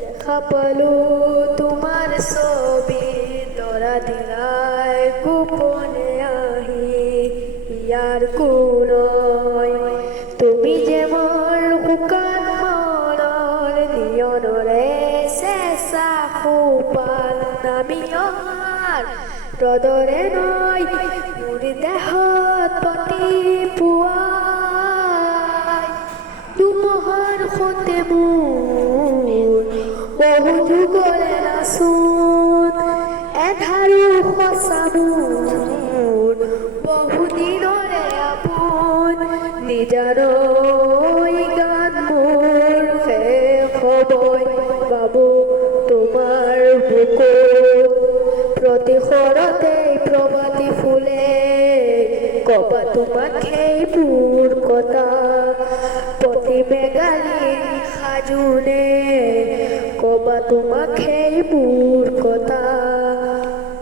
দেখা পালো তোমাৰ ছবি তৰা দিলাই গোপনে আহি ইয়াৰ কোনয় তুমি যে মোৰ শুকান মনৰ নিয়নৰে চেঁচা সোপাল নামি অহাৰ ৰদৰে নয় মোৰ দেহত পাতি পুৱাই দুমহৰ সতে মোৰ বহু যুগৰে নাচোন এধাৰো সঁচা মোৰ বহু দিনৰে আপোন নিজানৈ গান মোৰ শেষ হ'বই বাবু তোমাৰ বুকুত প্ৰতিশৰতে প্ৰভাতী ফুলে কবা তোমাক সেইবোৰ কথা প্ৰতি মেঘালী সাজোনে কবা তোমাক সেইবোৰ কথা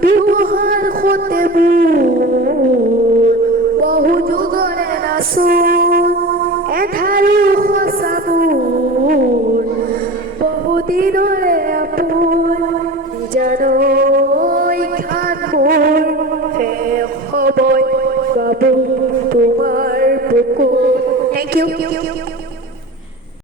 দুমহৰ সতে মোৰ বহু যুগৰে নাচোন এধাৰো সঁচা মোৰ বহু দিনৰে আপোন নিজানৈ গান মোৰ শেষ হ'বই বাবু তোমাৰ বুকুত। Thank you.